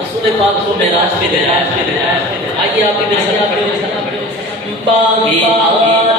رسول پاک کو معراج میں لے آئے. آئیے آپ بھی میرے ساتھ پڑھیں. باغِ